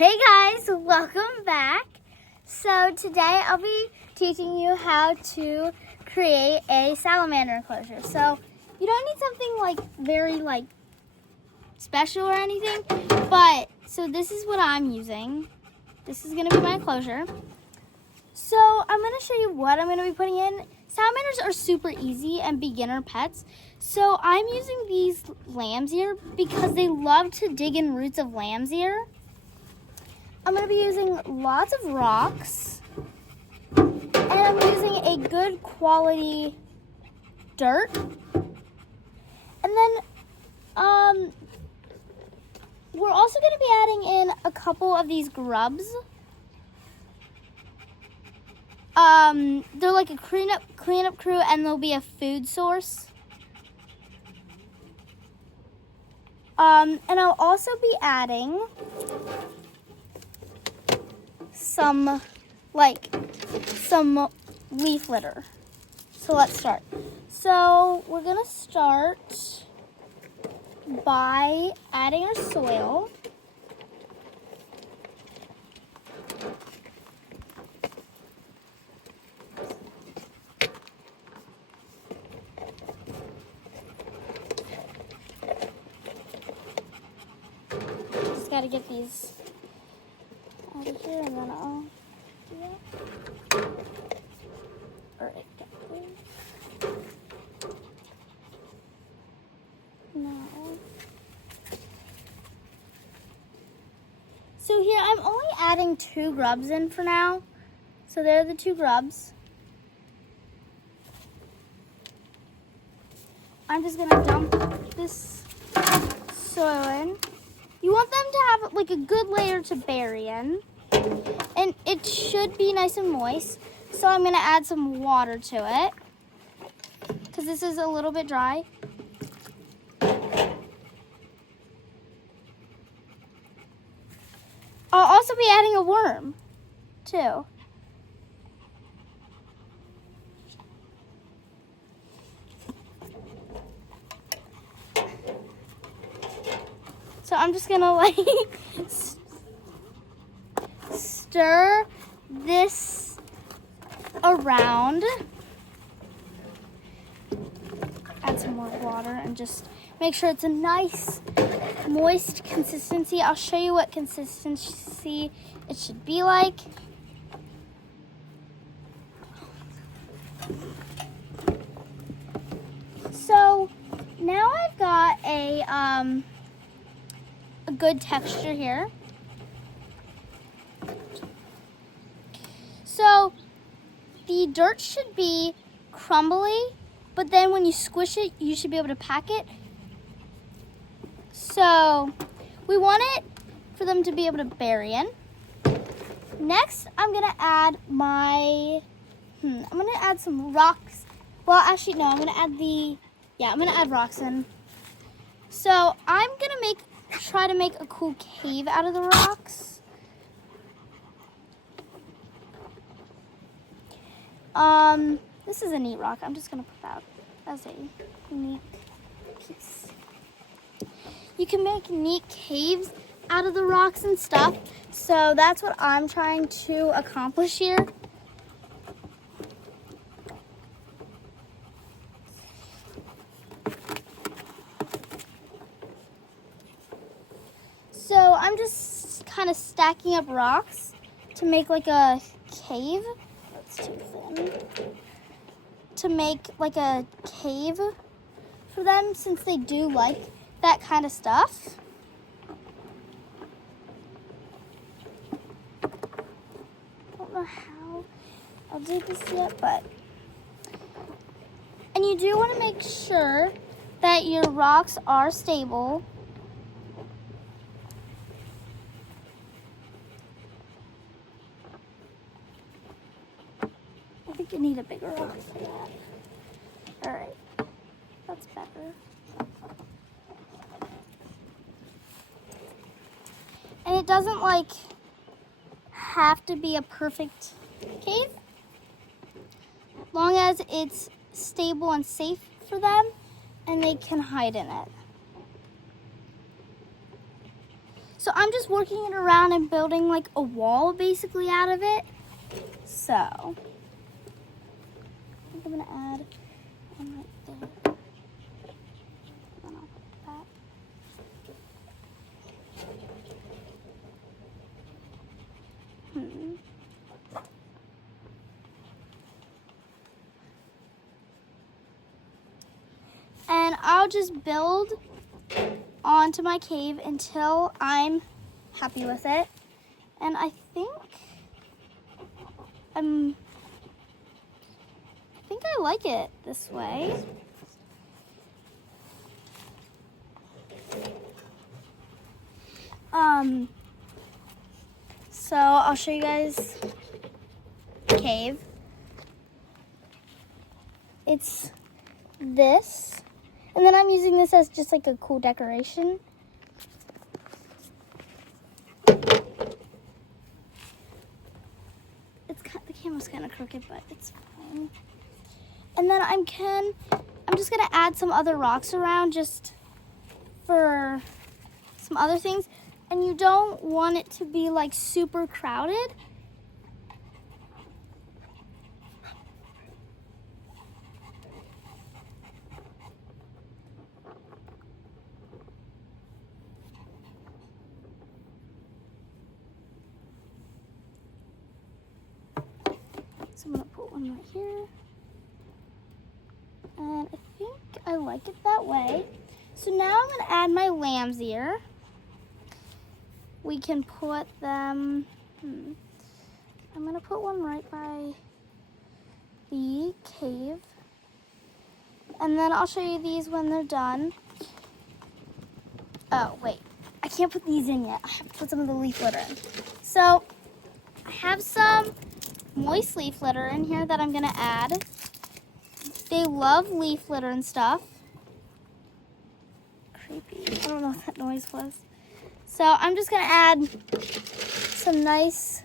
Hey guys, welcome back. So today I'll be teaching you how to create a salamander enclosure. So you don't need something very special or anything, but so this is what I'm using. This is gonna be my enclosure. So I'm gonna show you what I'm gonna be putting in. Salamanders are super easy and beginner pets. So I'm using these lamb's ear because they love to dig in roots of lamb's ear. I'm going to be using lots of rocks, and I'm using a good quality dirt. And then we're also going to be adding in a couple of these grubs. They're like a cleanup crew, and they'll be a food source. And I'll also be adding some leaf litter. So let's start. So we're gonna start by adding our soil. Just gotta get these out of here, and then I'll do that. Alright, now. So here I'm only adding 2 grubs in for now. So there are the 2 grubs. I'm just gonna dump this soil in. You want them to have like a good layer to bury in. And it should be nice and moist. So I'm gonna add some water to it, because this is a little bit dry. I'll also be adding a worm too. So I'm just gonna stir this around. Add some more water and just make sure it's a nice moist consistency. I'll show you what consistency it should be like. So now I've got a good texture here. So the dirt should be crumbly, but then when you squish it, you should be able to pack it. So we want it for them to be able to bury in. Next, I'm gonna add I'm gonna add some rocks. Well, actually, no, I'm gonna add rocks in. So I'm gonna try to make a cool cave out of the rocks. This is a neat rock. I'm just gonna put that as a unique piece. You can make neat caves out of the rocks and stuff. So that's what I'm trying to accomplish here. So I'm just kind of stacking up rocks to make like a cave. That's too thin. To make like a cave for them, since they do like that kind of stuff. I don't know how I'll do this yet, but. And you do want to make sure that your rocks are stable. I think you need a bigger rock for that. All right, that's better. And it doesn't have to be a perfect cave, long as it's stable and safe for them and they can hide in it. So I'm just working it around and building like a wall basically out of it. So I think I'm gonna add one right there. And then I'll put that. And I'll just build onto my cave until I'm happy with it. And I think I like it this way. So I'll show you guys the cave. It's this, and then I'm using this as just like a cool decoration. The camera's kind of crooked, but it's fine. And then I'm just gonna add some other rocks around just for some other things. And you don't want it to be like super crowded. So I'm gonna put one right here. And I think I like it that way. So now I'm gonna add my lamb's ear. We can put them, I'm gonna put one right by the cave. And then I'll show you these when they're done. Oh, wait, I can't put these in yet. I have to put some of the leaf litter in. So I have some moist leaf litter in here that I'm gonna add. They love leaf litter and stuff. Creepy, I don't know what that noise was. So I'm just gonna add some nice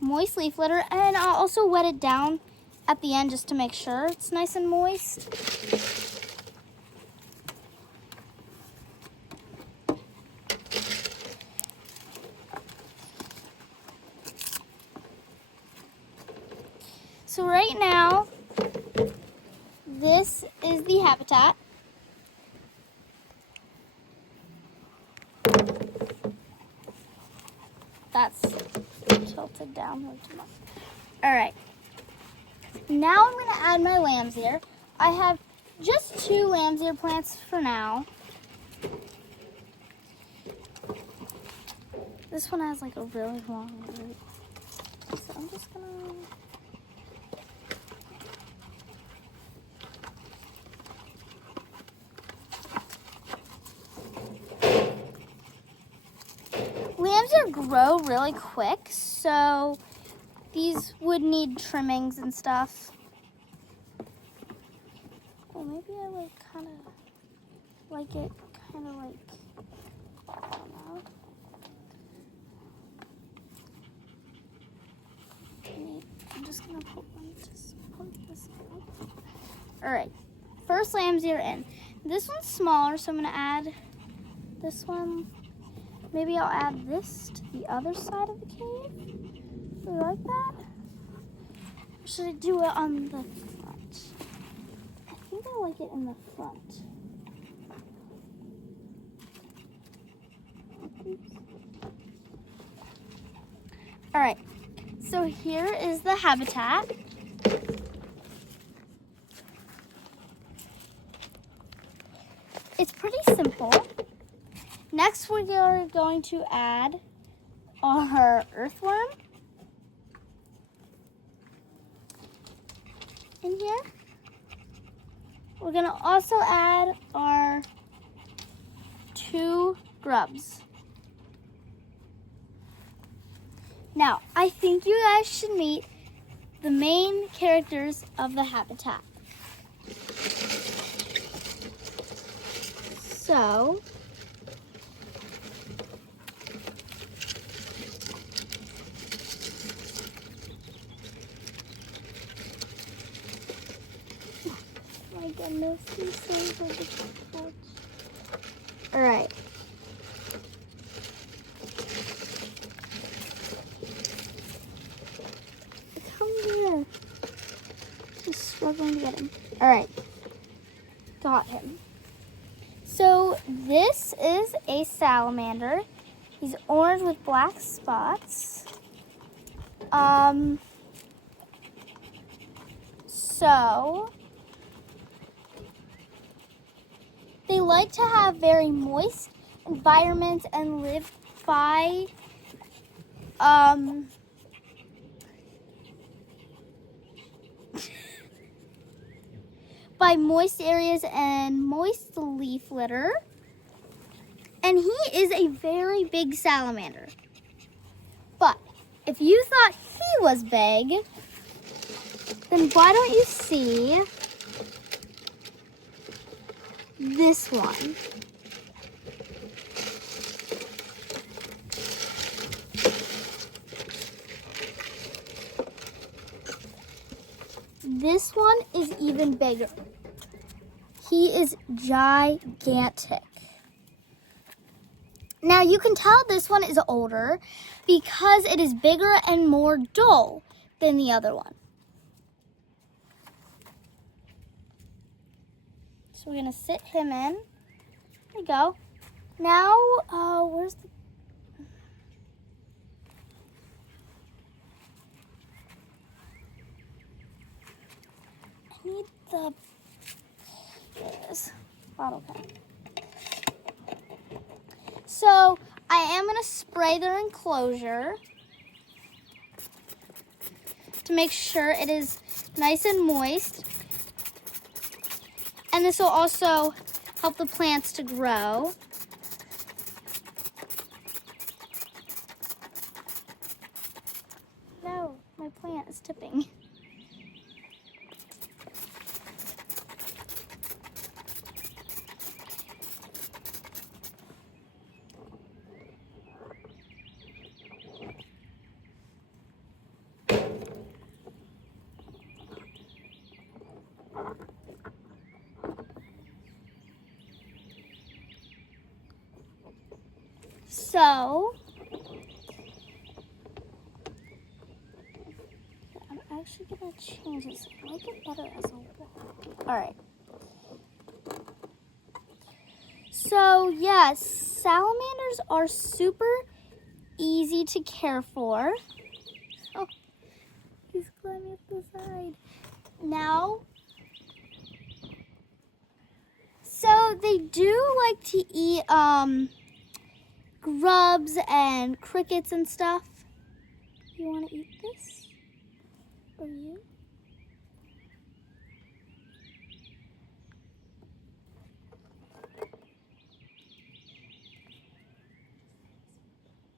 moist leaf litter, and I'll also wet it down at the end just to make sure it's nice and moist. So right now, this is the habitat. That's tilted down way too much. All right. Now I'm going to add my lamb's ear. I have just 2 lamb's ear plants for now. This one has like a really long root. So I'm just going to... Lamb's ear grow really quick, so these would need trimmings and stuff. Well, maybe I like it kind of like, I don't know. I'm just gonna put one to support this out. All right, first lamb's ear in. This one's smaller, so I'm gonna add this one. Maybe I'll add this to the other side of the cave. Do you like that? Or should I do it on the front? I think I like it in the front. Oops. All right, so here is the habitat. It's pretty simple. Next, we are going to add our earthworm in here. We're going to also add our 2 grubs. Now, I think you guys should meet the main characters of the habitat. So, my goodness, these things are difficult. All right. struggling to get him. All right. Got him. So this is a salamander. He's orange with black spots. So they like to have very moist environments and live by by moist areas and moist leaf litter. And he is a very big salamander. But if you thought he was big, then why don't you see this one? This one is even bigger. He is gigantic. Now you can tell this one is older because it is bigger and more dull than the other one. So we're gonna sit him in. There we go. Now, where's the... I need the... There it is. Bottle cap. So I am gonna spray their enclosure to make sure it is nice and moist. And this will also help the plants to grow. No, my plant is tipping. So, I'm actually gonna change this. I like it better as a wall. All right. So, yes, salamanders are super easy to care for. Oh, he's climbing up the side. Now, so they do like to eat, grubs and crickets and stuff. You want to eat this? Or you?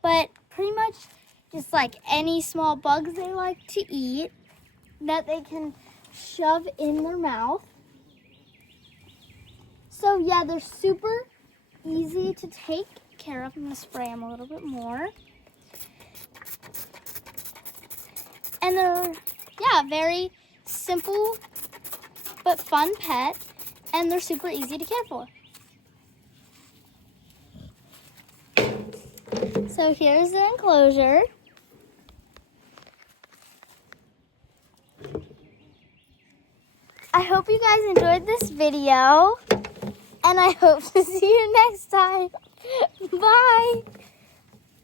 But pretty much just like any small bugs they like to eat that they can shove in their mouth. So yeah, they're super easy to take care of. I'm gonna spray them a little bit more. And they're, yeah, very simple but fun pet, and they're super easy to care for. So here's the enclosure. I hope you guys enjoyed this video, and I hope to see you next time. Bye.